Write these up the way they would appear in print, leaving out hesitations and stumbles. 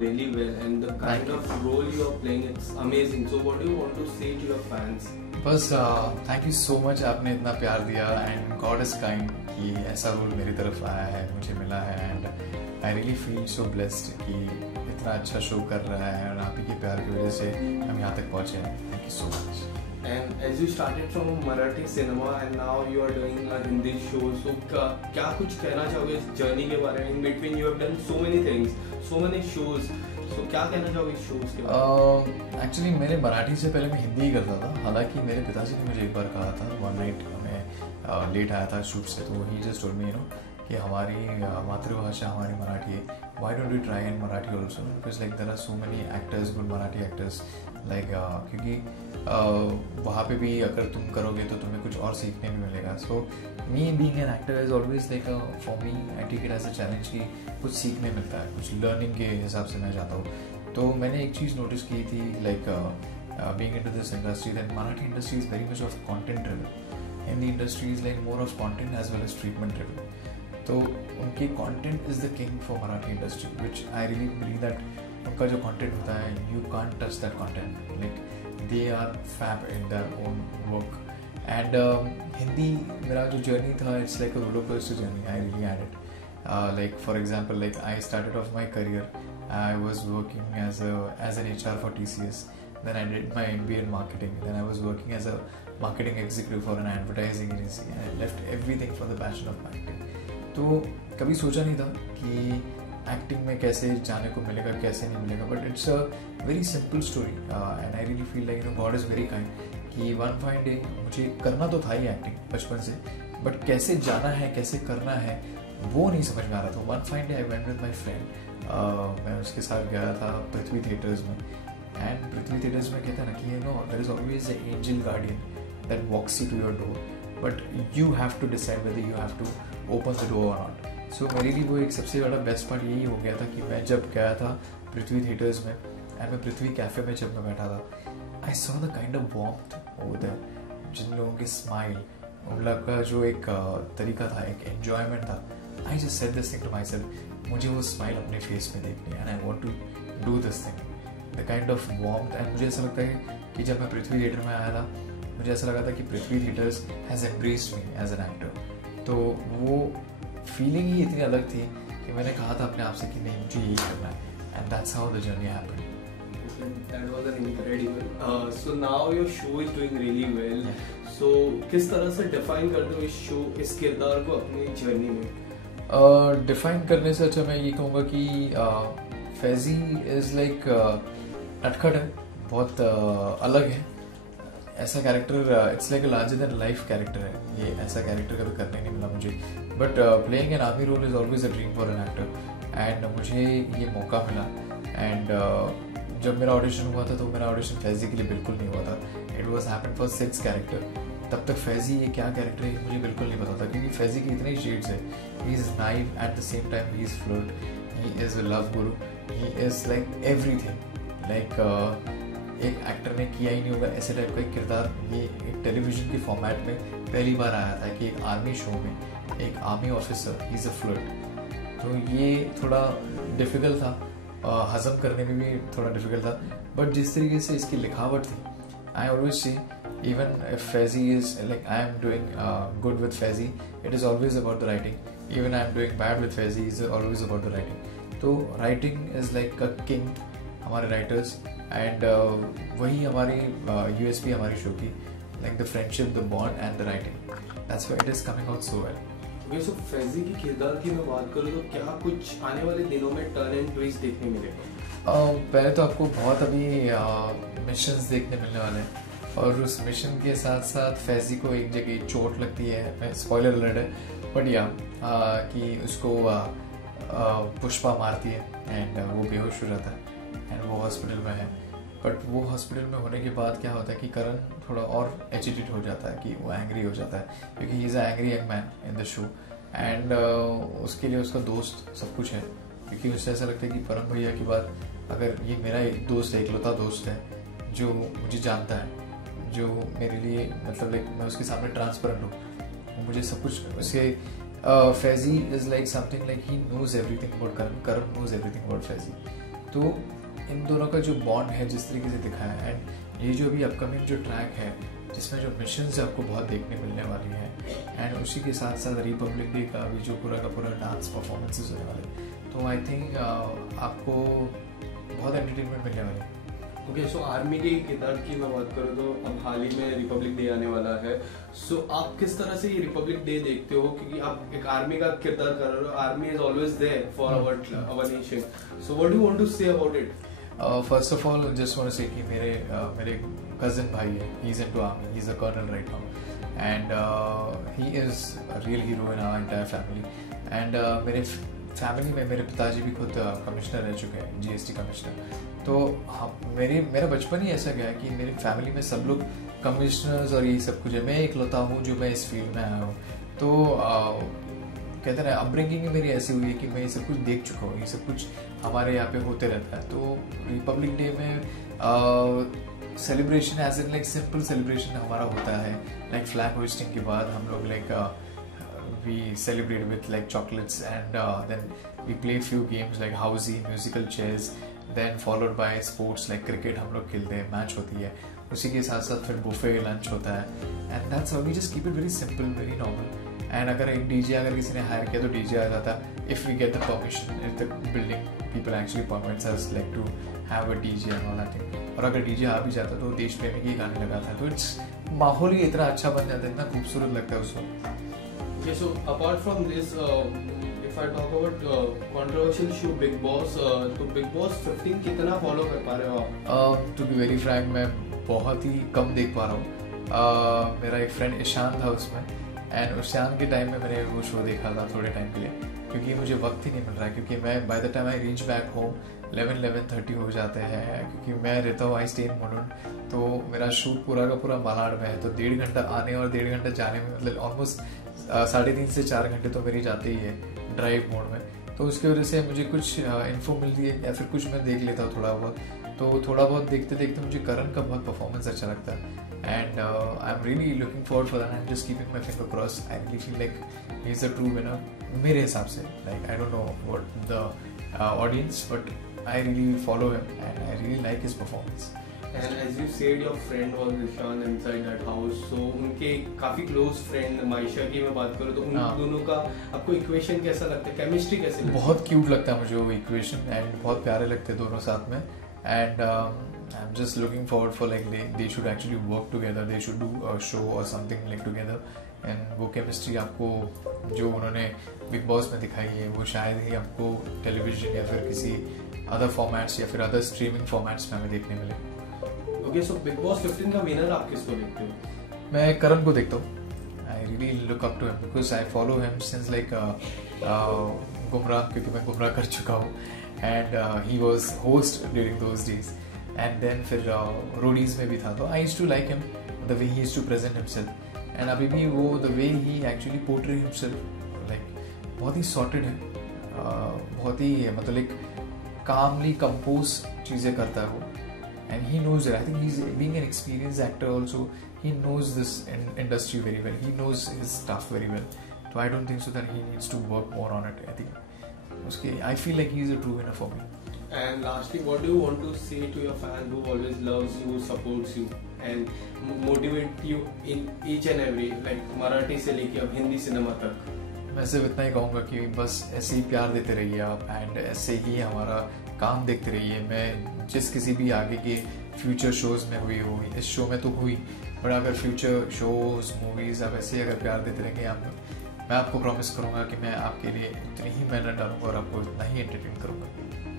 really well, and the kind of role you are playing, it's amazing. So what do you want to say to your fans? बस thank you so much, आपने इतना प्यार दिया and God is kind कि ऐसा role मेरी तरफ आया है, मुझे मिला है and I really feel so blessed कि इतना अच्छा शो कर रहा है और आप ही के प्यार की वजह से हम यहाँ तक पहुँचे हैं. Thank you so much. And as you started from Marathi cinema and now you are doing a Hindi show, so क्या कुछ कहना चाहोगे इस जर्नी के बारे में? In between you have done so many things, so many shows. So क्या कहना चाहोगे इस शोज के बारे में? एक्चुअली मैंने मराठी से पहले मैं हिंदी ही करता था. हालांकि मेरे पिताजी ने मुझे एक बार कहा था, वन नाइट मैं लेट आया था शूट से, तो ही जस्ट टोल्ड मी कि हमारी मातृभाषा हमारी मराठी है, why don't you try in Marathi also, because like there are so many actors, good Marathi actors like, क्योंकि वहाँ पे भी अगर तुम करोगे तो तुम्हें कुछ और सीखने भी मिलेगा. So me being an actor is always like for me, I take it as a challenge कि कुछ सीखने मिलता है, कुछ लर्निंग के हिसाब से मैं जाता हूँ. तो मैंने एक चीज़ नोटिस की थी, like being into this industry, that Marathi industry is very much of content driven, Hindi industry is like more of content as well as treatment driven. तो उनकी content is the king for Marathi industry, which I really believe that उनका जो content होता है, you can't touch that content, like they are fab in their own work. And Hindi मेरा जो journey था, it's like a roller coaster journey. I really had it. Like for example, like I started off my career, I was working as an HR for TCS, then I did my MBA in marketing, then I was working as a marketing executive for an advertising agency, and I left everything for the passion of acting. तो कभी सोचा नहीं था कि acting में कैसे जाने को मिलेगा, कैसे नहीं मिलेगा, but it's a very simple story and I really feel like God is very kind कि वन फाइन डे मुझे करना तो था ही एक्टिंग बचपन से, बट कैसे जाना है, कैसे करना है, वो नहीं समझ में आ रहा था. One fine day I went with my friend, मैं उसके साथ गया था पृथ्वी थिएटर्स में. एंड पृथ्वी थिएटर्स में कहते हैं ना कि you know there is always a angel guardian that walks you to your door, but you have to decide whether you have to open the door और नॉट. सो मेरे लिए वो एक सबसे बड़ा बेस्ट पार्ट यही हो गया था कि मैं जब गया था पृथ्वी थिएटर्स में एंड मैं पृथ्वी कैफ़े में जब मैं बैठा था, I saw the kind of warmth over there, जिन लोगों की स्माइल, उन लोगों का जो एक तरीका था, एक एन्जॉयमेंट था. I just said this thing to myself, मुझे वो स्माइल अपने फेस में देखनी है, and I want to do this thing, the kind of warmth. and मुझे ऐसा लगता है कि जब मैं पृथ्वी थिएटर में आया था, मुझे ऐसा लगा था कि Prithvi theatres has embraced me as an actor. तो वो फीलिंग ही इतनी अलग थी कि मैंने कहा था अपने आप से कि नहीं, मुझे यही करना है, and that's how the journey happened. That was an incredible. So now your show is doing really well. So किस तरह से डिफाइन करते हो इस शो, इस किरदार को अपनी जर्नी में? डिफाइन करने से अच्छा मैं ये कहूँगा कि फैज़ी इज़ लाइक नटखट है, बहुत अलग है. ऐसा character, it's like a larger than life character है. ये ऐसा कैरेक्टर कभी करने नहीं मिला मुझे, but playing an army role is always a dream for an actor, and मुझे ये मौका मिला. एंड जब मेरा ऑडिशन हुआ था तो मेरा ऑडिशन फैज़ी के लिए बिल्कुल नहीं हुआ था. It was happen for six character. तब तक फैज़ी ये क्या कैरेक्टर है मुझे बिल्कुल नहीं पता था, क्योंकि फैज़ी के इतने शेड्स हैं. He is naive, at the same time he is flirt, he is a love guru, he is like everything. Like एक एक्टर ने किया ही नहीं होगा ऐसे टाइप का एक किरदार. ये एक टेलीविजन के फॉर्मेट में पहली बार आया था कि एक आर्मी शो में एक army officer he is a flirt. तो ये थोड़ा डिफ़िकल्ट था, हज़म करने में भी थोड़ा डिफ़िकल्ट था, बट जिस तरीके से इसकी लिखावट थी, I always see even if Faizi is like I am doing good with Faizi, it is always about the writing. Even I am doing bad with Faizi, it's always about the writing. So writing is like a king हमारे writers, and वही हमारी USP हमारी show की, like the friendship, the bond and the writing. That's why it is coming out so well. Okay, so Faizi की किरदार की मैं बात करूँ तो क्या कुछ आने वाले दिनों में टर्न एंड ट्विस्ट देखने मिलेगा? पहले तो आपको बहुत अभी मिशंस देखने मिलने वाले हैं, और उस मिशन के साथ साथ फैज़ी को एक जगह चोट लगती है, स्पॉइलर अलर्ट है, बट या कि उसको पुष्पा मारती है एंड वो बेहोश हो जाता है एंड वो हॉस्पिटल में है. बट वो हॉस्पिटल में होने के बाद क्या होता है कि करण थोड़ा और एजिटेट हो जाता है, कि वो एंग्री हो जाता है, क्योंकि ही is a angry young man in the show. And उसके लिए उसका दोस्त सब कुछ है, क्योंकि उससे ऐसा लगता है कि परम भैया के बाद अगर ये मेरा एक दोस्त है, इकलौता दोस्त है जो मुझे जानता है, जो मेरे लिए मतलब लाइक मैं उसके सामने ट्रांसपेरेंट हूँ, मुझे सब कुछ उसके. Faizi is like something like he knows everything about Karan, Karan knows everything about Faizi. तो इन दोनों का जो बॉन्ड है जिस तरीके से दिखाया है, एंड ये जो अभी अपकमिंग जो ट्रैक है जिसमें जो मिशंस आपको बहुत देखने मिलने वाली है, एंड उसी के साथ साथ रिपब्लिक डे का भी जो पूरा का पूरा डांस परफॉर्मेंसेस होने वाले, तो आई थिंक आपको बहुत एंटरटेनमेंट मिलने वाली है। ओके, सो आर्मी के किरदार की मैं बात करूँ तो अब हाल ही में रिपब्लिक डे आने वाला है। सो आप किस तरह से ये रिपब्लिक डे देखते हो, क्योंकि आप एक आर्मी का किरदार कर रहे हो, army is always there for our nation, so what do you want to say about it? First of all just want to say कि मेरे कजिन भाई है, he is into army, he is a colonel right now, and he is a real hero in our entire family. And मेरे family में मेरे पिताजी भी खुद कमिश्नर रह चुके हैं, जीएसटी कमिश्नर। तो हाँ, मेरा बचपन ही ऐसा गया कि मेरी फैमिली में सब लोग कमिश्नर्स और ये सब कुछ है, मैं इकलौता हूँ जो मैं इस फील्ड में आया हूँ। तो कहते हैं अपब्रिंगिंग मेरी ऐसी हुई है कि मैं ये सब कुछ देख चुका हूँ, ये सब कुछ हमारे यहाँ पे होते रहता है। तो रिपब्लिक डे में celebration as in like simple celebration हमारा होता है, लाइक फ्लैग होइस्टिंग के बाद हम लोग like we celebrate with like chocolates, and then we play few games like housey, musical chairs, then followed by sports like cricket हम लोग खेलते हैं, मैच होती है, उसी के साथ साथ फिर बुफे लंच होता है, and that's how we just keep it very simple, very normal. and अगर एक डीजे अगर किसी ने हायर किया तो डीजे आ जाता है, if we get the permission, if the building people actually permits us like to have a DJ and all that thing, और अगर डीजे आ भी जाता तो देश प्रेमी के गाने लगाता है, तो इट्स माहौल ही इतना अच्छा बन जाता है, इतना खूबसूरत लगता है उसको। Okay, so apart from this, if I talk about controversial show Big Boss, तो Big Boss 15 कितना फॉलो कर पा रहे हो आप? To be very frank, मैं बहुत ही कम देख पा रहा हूँ। मेरा एक फ्रेंड ईशान था उसमें, एंड ईशान के टाइम में मैंने वो शो देखा था थोड़े टाइम के लिए, क्योंकि मुझे वक्त ही नहीं मिल रहा है, क्योंकि मैं by the time I reach back home 11-11:30 हो जाते हैं, क्योंकि मैं रहता हूँ आई स्टे इन मुलुंड, तो मेरा शूट पूरा का पूरा मालाड में है, तो 1.5 घंटा आने और 1.5 घंटा जाने में, मतलब ऑलमोस्ट 3.5 से 4 घंटे तो मेरी जाते ही है ड्राइव मोड में। तो उसकी वजह से मुझे कुछ इन्फो मिलती है या फिर कुछ मैं देख लेता हूँ थोड़ा बहुत, तो थोड़ा बहुत देखते देखते मुझे करण का बहुत परफॉर्मेंस अच्छा लगता है, and I am really looking forward for that, I am just keeping my finger cross, I really feel like he is a true winner मेरे हिसाब से। Like I don't know what the audience, but I really follow him and I really like his performance. And as you said, your friend was Ishan inside that house, so उनके काफी close friend Maisha की मैं बात करूँ तो उन दोनों का आपको इक्वेशन कैसा लगता है, केमिस्ट्री कैसे लगती है? बहुत क्यूट लगता है मुझे वो इक्वेशन, एंड बहुत प्यारे लगते हैं दोनों साथ में, and I am just looking forward for like they should actually work together, they should do a show और समथिंग लाइक टुगेदर, एंड वो केमिस्ट्री आपको जो उन्होंने बिग बॉस में दिखाई है वो शायद ही आपको टेलीविजन या फिर किसी अदर फॉर्मेट्स या फिर अदर स्ट्रीमिंग फॉर्मेट्स में हमें देखने मिले। ओके, सो बिग बॉस 15 का विनर आप किसको देखते हो? मैं करण को देखता हूँ, I really look up to him because I follow him since like Gumrah, क्योंकि मैं गुमराह कर चुका हूँ, and he was host during those days, and then फिर रोडीज में भी था, तो I used to like him the way he used to present himself, and अभी भी वो the way he actually portray himself like बहुत ही सॉर्टेड है, बहुत ही मतलब एक calmly compose चीज़ें करता है वो, and he knows it. I think he's being an experienced actor also, he knows this industry very well, he knows his stuff very well, so I don't think so that he needs to work more on it. I think I feel like he's a true winner for me. And lastly, what do you want to say to your fan who always loves you, supports you and motivate you in each and every, like Marathi से लेके अब Hindi cinema तक? मैं सिर्फ इतना ही कहूँगा कि बस ऐसे ही प्यार देते रहिए आप, एंड ऐसे ही हमारा काम देखते रहिए। मैं जिस किसी भी आगे के फ्यूचर शोज़ में हुई हो, इस शो में तो हुई, बट अगर फ्यूचर शोज़ मूवीज़ आप ऐसे ही अगर प्यार देते रहेंगे आप, मैं आपको प्रॉमिस करूँगा कि मैं आपके लिए इतनी ही मेहनत डालूंगा और आपको इतना ही एंटरटेन करूँगा।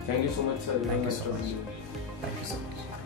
Thank you so much sir. Thank you so much.